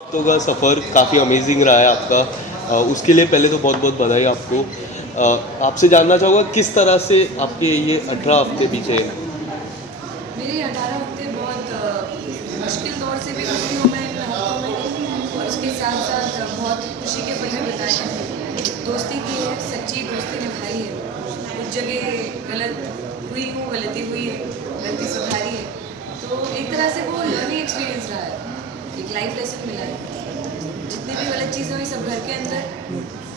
हफ्तों का सफ़र काफ़ी अमेजिंग रहा है आपका। उसके लिए पहले तो बहुत बहुत बधाई आपको। आपसे जानना चाहूँगा किस तरह से आपके ये 18 हफ्ते बीते। मेरे 18 हफ्ते बहुत मुश्किल दौर से भी गुजरी हूँ मैं इन हफ्तों में। और उसके साथ साथ बहुत खुशी के पल भी बिताए हैं। दोस्ती की है, सच्ची दोस्ती निभाई है। कुछ जगह गलत हुई हूँ, गलती हुई है, गलती सुधारी है। तो एक तरह से वो लर्निंग एक्सपीरियंस रहा है, एक लाइफ लेसन मिला है। जितनी भी गलत चीज़ें हुई सब घर के अंदर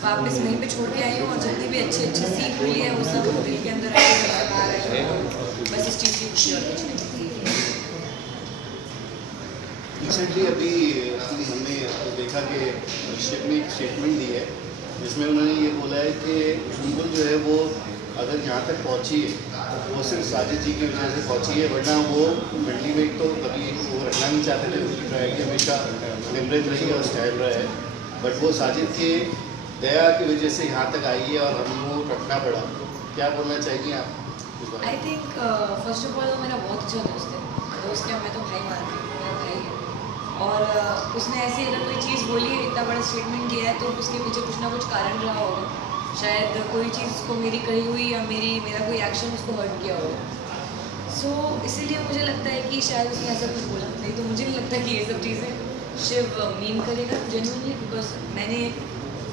वापस वहीं पे छोड़ के आई हूँ, और जितनी भी अच्छी अच्छी सीख मिली है वो सब दिल के अंदर आई है, घर से बाहर आई हूँ। तो बस इस चीज़ की खुशी और कुछ नहीं। रिसेंटली अभी हमने देखा कि शिप ने एक स्टेटमेंट दी है जिसमें उन्होंने ये बोला है कि सुम्बुल जो है वो अगर यहाँ तक पहुँची है वो सिर्फ साजिद जी की वजह से पहुँची है, वरना वो मेंटली वेट तो कभी वो रखना नहीं चाहते थे। उनकी प्रायोरिटी हमेशा निमृत रही है और स्टाइल रहा है, बट वो साजिद के दया की वजह से यहाँ तक आई है और हमको रखना पड़ा। क्या बोलना चाहेंगे आप इस बारे आई में? थिंक फर्स्ट ऑफ ऑल वो मेरा बहुत अच्छा दोस्त है। दोस्त क्या, मैं तो भाई मानती हूँ, मेरा भाई है। और उसने ऐसी अगर कोई चीज़ बोली है, इतना बड़ा स्टेटमेंट दिया है, तो उसके पीछे कुछ ना कुछ कारण रहा होगा। शायद कोई चीज़ उसको मेरी कही हुई, या मेरा कोई एक्शन उसको हर्ट किया होगा। सो इसीलिए मुझे लगता है कि शायद उसने ऐसा कुछ बोला, नहीं तो मुझे नहीं लगता कि ये सब चीज़ें शिव मीन करेगा जेन्युइनली। बिकॉज मैंने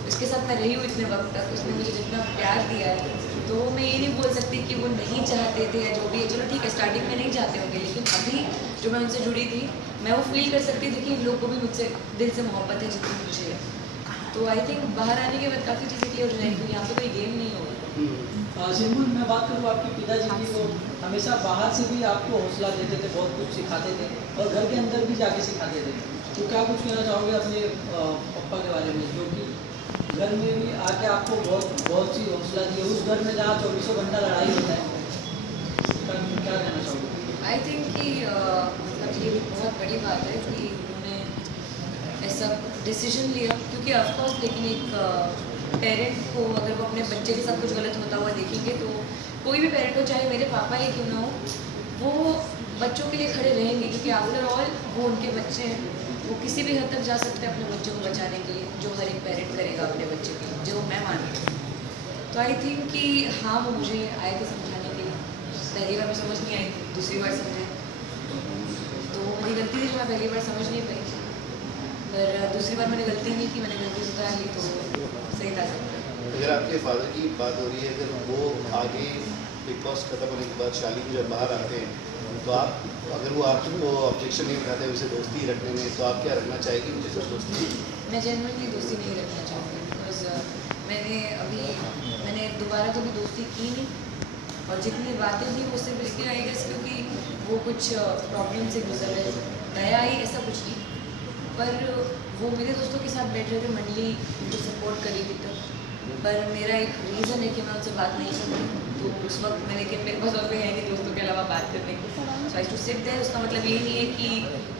इसके साथ मैं रही हूँ इतने वक्त तक, उसने मुझे जितना प्यार दिया है, तो मैं ये नहीं बोल सकती कि वो नहीं चाहते थे या जो भी है। चलो ठीक है, स्टार्टिंग में नहीं चाहते होंगे, लेकिन अभी जो मैं उनसे जुड़ी थी, मैं वो फील कर सकती थी कि इन लोग को भी मुझसे दिल से मोहब्बत है जितनी मुझे है। तो आई थिंक बाहर आने के बाद काफ़ी चीज़ें क्लियर हो जाएंगी। यहाँ पे कोई गेम नहीं होगा। हम्म। सिंबुल, मैं बात करूँ आपके पिताजी की, तो हमेशा बाहर से भी आपको हौसला देते थे, बहुत कुछ सिखाते थे और घर के अंदर भी जाके सिखाते थे। तो क्या कुछ कहना चाहोगे अपने पापा के बारे में, जो कि घर में भी आके आपको बहुत बहुत सी हौसला दी है, उस घर में जहाँ 24 घंटा लड़ाई होता है? उसका क्या कहना चाहोगे? आई थिंक कि मतलब ये बहुत बड़ी बात है कि उन्होंने ऐसा डिसीजन लिया, क्योंकि ऑफकोर्स लेकिन एक पेरेंट को अगर वो अपने बच्चे के साथ कुछ गलत होता हुआ देखेंगे, तो कोई भी पेरेंट हो, चाहे मेरे पापा ही क्यों ना हो, वो बच्चों के लिए खड़े रहेंगे। क्योंकि आफ्टर ऑल वो उनके बच्चे हैं, वो किसी भी हद तक जा सकते हैं अपने बच्चों को बचाने के लिए, जो हर एक पेरेंट करेगा अपने बच्चे के लिए, जो मैं मानती हूँ। तो आई थिंक कि हाँ, वो मुझे आए थे समझाने के लिए। पहली बार मैं समझ नहीं आई थी, दूसरी बार समझे, तो मेरी गलती थी जो मैं पहली बार समझ नहीं पाई। पर दूसरी बार मैंने गलती नहीं की, मैंने गलती सुधार ली, तो सही था सब। अगर आपके फादर की बात हो रही है, अगर वो आगे बिग बॉस खत्म होने के बाद शाली को जब बाहर आते हैं, तो आप, अगर वो आपको ऑब्जेक्शन नहीं उठाते उसे दोस्ती रखने में, तो आप क्या रखना चाहेंगे मुझे सब दोस्ती? मैं जेनुइनली दोस्ती नहीं रखना चाहूँगी। बिकॉज मैंने दोबारा कभी दोस्ती की नहीं। और जितनी बातें हुई वो सिर्फ इसलिए आई गेस क्योंकि वो कुछ प्रॉब्लम से गुजर रहे थे, दया आई ऐसा कुछ नहीं। पर वो मेरे दोस्तों के साथ बैठ रहे थे, मंडली उनको सपोर्ट करी थी तब। पर मेरा एक रीज़न है कि मैं उनसे बात नहीं कर रही, तो उस वक्त मैं, लेकिन मेरे पास और कोई है नहीं दोस्तों के अलावा बात करने की। सो आई टू सिट देयर। उसका मतलब ये नहीं है कि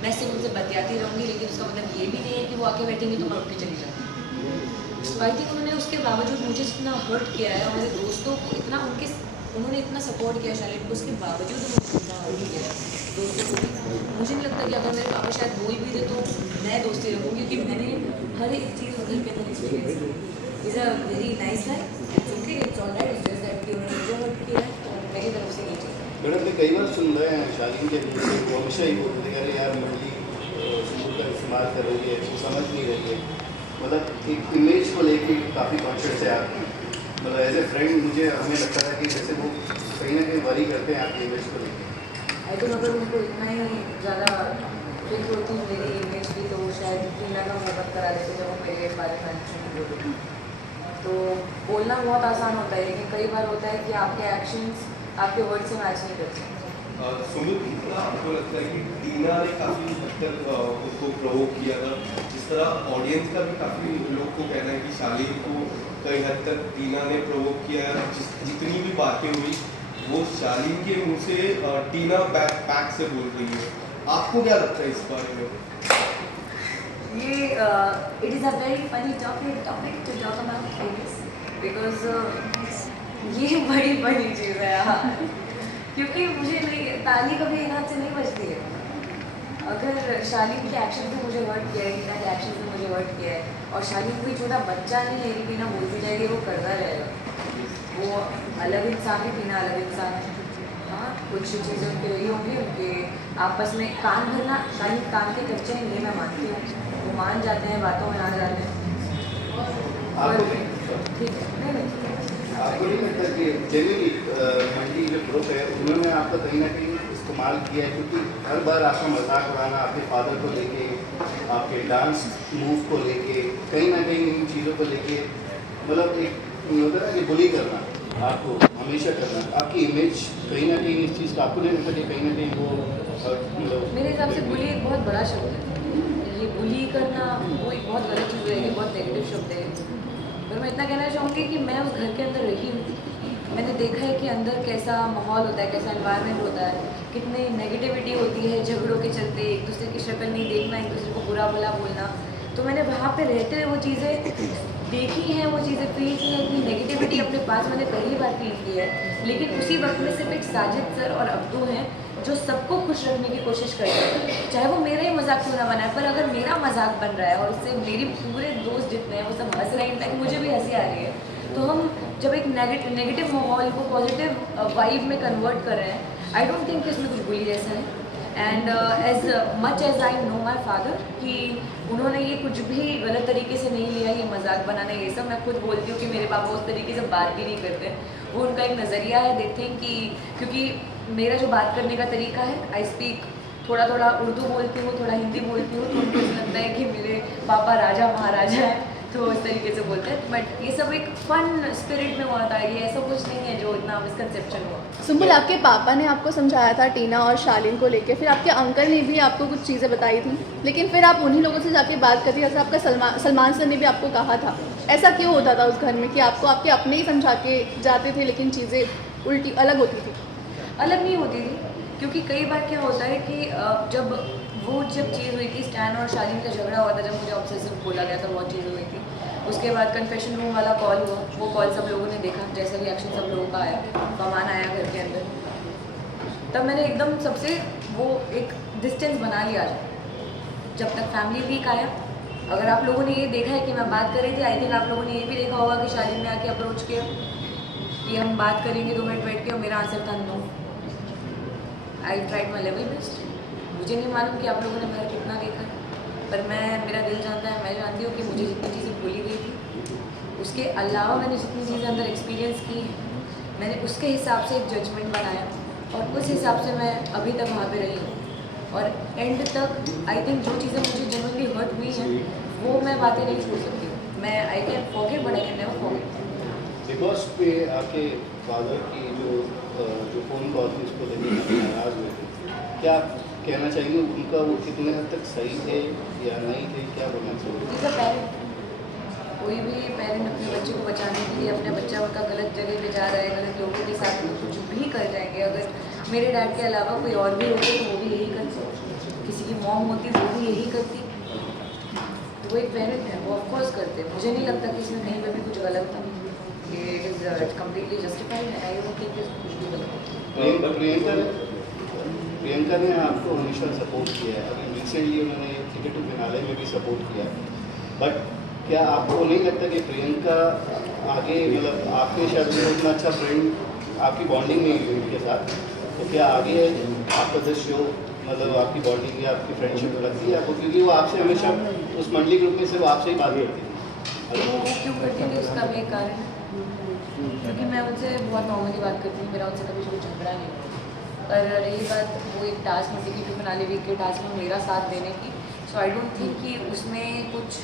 मैं सिर्फ उनसे बतियाती रहूँगी, लेकिन उसका मतलब ये भी नहीं है कि वो आके बैठेंगे तो मैं उठ के चली जाऊँगी। तो आई थिंक उन्होंने उसके बावजूद मुझे जितना हर्ट किया है, और मेरे दोस्तों को इतना उन्होंने इतना सपोर्ट किया शालिन को, उसके बावजूद उन्होंने इतना हर्ट किया है दोस्तों को भी। मुझे नहीं लगता कि अगर मेरे पापा शायद बोल भी दे तो मैं दोस्ती रखूँगी, क्योंकि मैंने हर एक चीज़ घर के अंदर एक्सपीरियंस की। Is a very nice life, it's okay, it's all right, it's just that कि उन्होंने मुझे हर्ट किया है, तो मेरी तरफ से ये चीज़ है। मैडम, मैं कई बार सुन रहे हैं शालीन के मुँह से, वो हमेशा ही बोलते थे, अरे यार मंडली सिंदूर का इस्तेमाल कर रही है, वो समझ नहीं रही है। मतलब एक इमेज को लेके काफ़ी कॉन्शियस है आप। मतलब एज ए फ्रेंड मुझे हमें लगता था कि जैसे वो कहीं ना कहीं वरी करते हैं आपकी इमेज को लेकर। आई थिंक अगर उनको इतना ही ज़्यादा फिक्र होती मेरी इमेज की, तो वो शायद टीना का मोहब्बत करा देते जब वो मेरे बारे में अच्छी नहीं बोली। तो बोलना बहुत आसान होता है, लेकिन कई बार होता है कि आपके एक्शंस आपके वर्ड से मैच नहीं करते। सुमित, कितना आपको लगता है कि टीना ने काफ़ी हद तक उसको प्रोवोक किया था? जिस तरह ऑडियंस का भी काफ़ी लोग को कहना है कि शालीन को कई हद तक टीना ने प्रोवोक किया है। जितनी भी बातें हुई वो शालीन के मुंह से टीना बैक से बोल रही है। आपको क्या लगता है इस बारे में? ये it is a very funny topic to talk about, I guess, because ये बड़ी फनी चीज़ है यार। क्योंकि मुझे नहीं, ताली कभी एक हाथ से नहीं बजती है। अगर शालीन के एक्शन से मुझे हर्ट किया है, टीना के एक्शन से मुझे हर्ट किया है, और शालीन कोई छोटा बच्चा नहीं है कि टीना बोलती जाएगी, वो करता रहेगा। वो अलग इंसान है, टीना अलग इंसान है। हाँ, कुछ चीज़ें उनकी वही होंगी, उनके आपस में कान भरना, शालीन कान के कच्चे हैं, ये मैं मानती हूँ। वो मान जाते हैं, बातों में आ जाते हैं। और ठीक है, नहीं आपको नहीं लगता कि जनरली मंडी जो ग्रुप है उन्होंने आपका कहीं ना कहीं इस्तेमाल किया है, क्योंकि हर बार आपका मजाक उड़ाना आपके फादर को लेके, आपके डांस मूव को लेके, कहीं ना कहीं इन चीज़ों को लेके, मतलब एक होता है कि बुली करना आपको हमेशा करना, आपकी इमेज कहीं ना कहीं इस चीज़ का आपको नहीं लगता कि कहीं ना कहीं वो मतलब मेरे हिसाब से बुली एक बहुत बड़ा शब्द है। ये बुली करना वो एक बहुत गलत चीज़ है, बहुत नेगेटिव शब्द है। पर मैं इतना कहना चाहूँगी कि मैं उस घर के अंदर रही हूँ, मैंने देखा है कि अंदर कैसा माहौल होता है, कैसा एनवायरनमेंट होता है, कितनी नेगेटिविटी होती है झगड़ों के चलते, एक दूसरे की शक्ल नहीं देखना, एक दूसरे को बुरा भला बोलना। तो मैंने वहाँ पे रहते हुए वो चीज़ें देखी हैं, वो चीज़ें फील की हैं, इतनी नेगेटिविटी अपने पास मैंने पहली बार फील की है। लेकिन उसी वक्त में सिर्फ एक साजिद सर और अब्दू हैं जो सबको खुश रखने की कोशिश करते हैं, चाहे वो मेरा ही मजाक क्यों ना बनाए, पर अगर मेरा मजाक बन रहा है और उससे मेरी पूरे दोस्त जितने हैं वो सब हंस रहे हैं, इनफैक्ट मुझे भी हंसी आ रही है, तो हम जब एक नेगेटिव माहौल को पॉजिटिव वाइब में कन्वर्ट कर रहे हैं, आई डोंट थिंक इसमें कुछ बुली जैसा है। And as much as I know my father कि उन्होंने ये कुछ भी गलत तरीके से नहीं लिया, ये मजाक बनाना ये सब। मैं खुद बोलती हूँ कि मेरे पापा उस तरीके से बात भी नहीं करते, वो उनका एक नज़रिया है। दे थिंक कि क्योंकि मेरा जो बात करने का तरीका है, आई स्पीक थोड़ा थोड़ा उर्दू बोलती हूँ, थोड़ा हिंदी बोलती हूँ, तो उनको ऐसा लगता है कि मेरे पापा राजा महाराजा हैं, तो इस तरीके से बोलते हैं। बट ये सब एक फन स्पिरिट में हुआ था, ये ऐसा कुछ नहीं है जो इतना मिसकंसेप्शन हुआ। सुम्बुल, आपके पापा ने आपको समझाया था टीना और शालीन को लेके, फिर आपके अंकल ने भी आपको कुछ चीज़ें बताई थी, लेकिन फिर आप उन्हीं लोगों से जाके बात करती, जैसे आपका सलमान सर ने भी आपको कहा था। ऐसा क्यों होता था उस घर में कि आपको आपके अपने ही समझा के जाते थे, लेकिन चीज़ें उल्टी अलग होती थी? अलग नहीं होती थी, क्योंकि कई बार क्या होता है कि जब चीज़ हुई थी, स्टैन और शालीन का झगड़ा हुआ था, जब मुझे ऑब्सेसिव बोला गया था, बहुत चीज़ें हुई थी। उसके बाद कन्फेशन रूम वाला कॉल हुआ, वो कॉल सब लोगों ने देखा, जैसा रिएक्शन सब लोगों का आया, सामान आया घर के अंदर, तब मैंने एकदम सबसे वो एक डिस्टेंस बना लिया। जब तक फैमिली वीक आया, अगर आप लोगों ने ये देखा है कि मैं बात कर रही थी, आई थिंक आप लोगों ने ये भी देखा होगा कि शालीन ने आके अप्रोच किया कि हम बात करेंगे 2 मिनट बैठ के, और मेरा आंसर था no. I tried my level best. मुझे नहीं मालूम कि आप लोगों ने बाहर कितना देखा है, पर मेरा दिल जानता है, मैं जानती हूँ कि मुझे जितनी चीज़ें बोली गई थी, उसके अलावा मैंने जितनी चीज़ें अंदर एक्सपीरियंस की हैं, मैंने उसके हिसाब से एक जजमेंट बनाया, और उस हिसाब से मैं अभी तक वहाँ पे रही हूँ। और एंड तक आई थिंक जो चीज़ें मुझे जनरली हर्ट हुई हैं, वो मैं बातें नहीं छोड़ सकती। मैं I can forget but I can never forget. Big boss पे आपके फादर की जो फ़ोन कॉल थी उसको लेकर नाराज़ हुए थे, क्या कहना चाहिए उनका, वो कितने हद तक सही थे या नहीं थे, क्या बोलना चाहिए? इज़ अ पेरेंट, कोई भी पेरेंट अपने बच्चे को बचाने के लिए अपने बच्चा उनका गलत जगह पे जा रहा है, गलत लोगों के साथ तो कुछ भी कर जाएंगे। अगर मेरे डैड के अलावा कोई और भी होते तो वो भी यही करते, किसी की मॉम होती वो भी यही करती, तो वो एक पेरेंट है, वो ऑफकोर्स करते। मुझे नहीं लगता कि इसमें कहीं पर भी कुछ गलत था, ये इज़ कम्प्लीटली जस्टिफाइड है, आई डोंट थिंक कुछ भी गलत। प्रियंका ने आपको हमेशा सपोर्ट किया है, अभी रिसेंटली उन्होंने टिकट टू फिनाले में भी सपोर्ट किया, बट क्या आपको नहीं लगता कि प्रियंका आगे, मतलब आपके शायद उतना अच्छा फ्रेंड आपकी बॉन्डिंग नहीं हुई उनके साथ, तो क्या आगे आपका द शो, मतलब आपकी बॉन्डिंग या आपकी फ्रेंडशिप लगती है आपको, क्योंकि वो आपसे हमेशा उस मंडली ग्रुप में सिर्फ आपसे ही बात करती थी? वो क्यों करती थी उसका भी एक कारण है, क्योंकि मैं उनसे बहुत नॉर्मली बात करती हूँ, मेरा उनसे कभी कोई झगड़ा नहीं होता। पर रही बात वो एक टास्क में टिकट टू फिनाले वीक के टास्क में मेरा साथ देने की, सो आई डोंट थिंक कि उसमें कुछ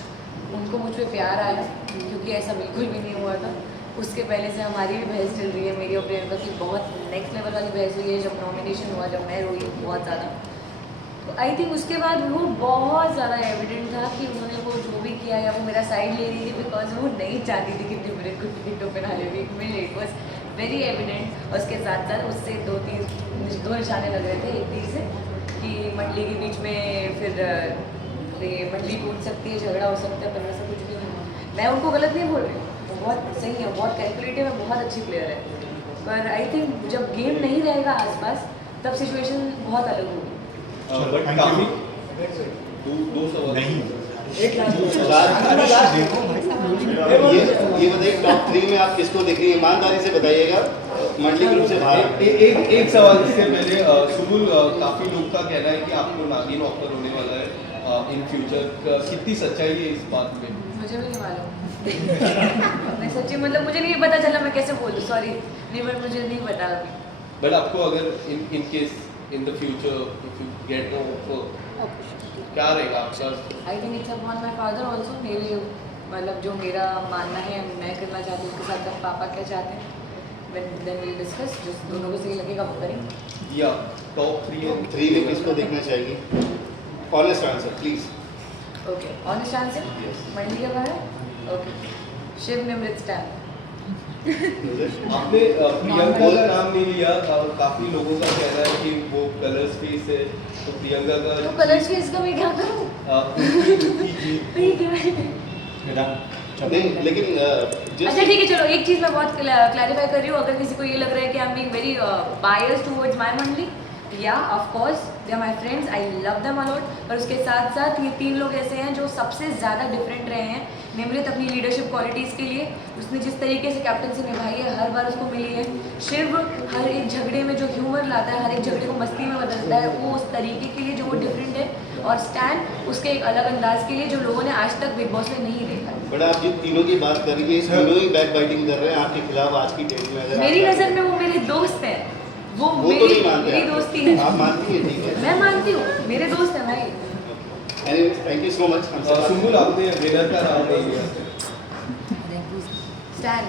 उनको मुझ पर प्यार आया, क्योंकि ऐसा बिल्कुल भी नहीं हुआ था। उसके पहले से हमारी भी बहस चल रही है, मेरी और प्रियंका की बहुत नेक्स्ट लेवल वाली बहस हुई है, जब नॉमिनेशन हुआ, जब मैं रोई बहुत ज़्यादा। तो आई थिंक उसके बाद वो बहुत ज़्यादा एविडेंट था कि उन्होंने वो जो भी किया या वो मेरा साइड ले रही थी, बिकॉज वो नहीं चाहती थी कि डिफरेंट को टिकट टू फिनाले वीक मिले, इट वॉज वेरी एविडेंट। और उसके साथ साथ उससे दो निशाने लग रहे थे, एक तीर से कि मंडली के बीच में फिर मंडली टूट सकती है, झगड़ा हो सकता है, पर वैसा कुछ भी नहीं हुआ। मैं उनको गलत नहीं बोल रही हूँ, वो बहुत सही है, बहुत कैलकुलेटिव है, बहुत अच्छी प्लेयर है, पर आई थिंक जब गेम नहीं रहेगा आसपास तब सिचुएशन बहुत अलग होगी। बट दो सवाल नहीं ये बताइए टॉप 3 में आप किसको देख रही हैं, ईमानदारी से बताइएगा, मंडली ग्रुप से बाहर। एक सवाल इससे पहले सुबुल, काफी लोग का कहना है कि आपको नागिन ऑफर होने वाला है इन फ्यूचर, कितनी सच्चाई है इस बात में? मुझे भी नहीं मालूम। मैं सच्ची मतलब मुझे नहीं पता चला, मैं कैसे बोल दूँ, सॉरी नहीं, बट मुझे नहीं पता अभी। बट आपको अगर in case in the future if you get no offer, क्या रहेगा आपका? I think it's upon my father also. मेरे मतलब जो मेरा मानना है मैं करना चाहती हूँ, उसके साथ साथ पापा क्या चाहते हैं, देन विल डिस्कस, जिस दोनों को सही लगेगा वो करेंगे। या टॉप 3 में किसको देखना चाहेगी? Honest answer please. Okay, honest answer मंडी के बारे में। Okay, Shiv Nimrit Stan. आपने प्रियंका का नाम नहीं लिया, काफी लोगों का कहना है कि वो कलर्स फेस है, तो प्रियंका का तो कलर्स फेस का मैं क्या करूँ? नहीं लेकिन अच्छा ठीक है, चलो एक चीज़ मैं बहुत क्लैरिफाई कर रही हूँ, अगर किसी को ये लग रहा है कि I am being very biased towards my मंडली, या of course they are my friends, I love them a lot, पर उसके साथ साथ ये 3 लोग ऐसे हैं जो सबसे ज़्यादा डिफरेंट रहे हैं। निमृत अपनी लीडरशिप क्वालिटीज़ के लिए, उसने जिस तरीके से कैप्टनसी निभाई है हर बार उसको मिली है। शिव हर एक झगड़े में जो ह्यूमर लाता है, हर एक झगड़े को मस्ती में बदलता है, वो उस तरीके के लिए जो वो डिफरेंट है। और स्टैन उसके एक अलग अंदाज के लिए जो लोगों ने आज तक बिग बॉस में नहीं देखा। बट आप जिन तीनों की बात कर रही है, तीनों ही बैक बाइटिंग कर रहे हैं आपके खिलाफ आज की डेट में। अगर मेरी नज़र में वो मेरे दोस्त हैं, वो तो मेरी नहीं मानते मेरी आप। दोस्ती है। आप मानती हैं, ठीक है। मैं मानती हूँ, मेरे दोस्त हैं भाई। Thank you so much. Sumul, आपने विनर का नाम नहीं लिया। स्टैन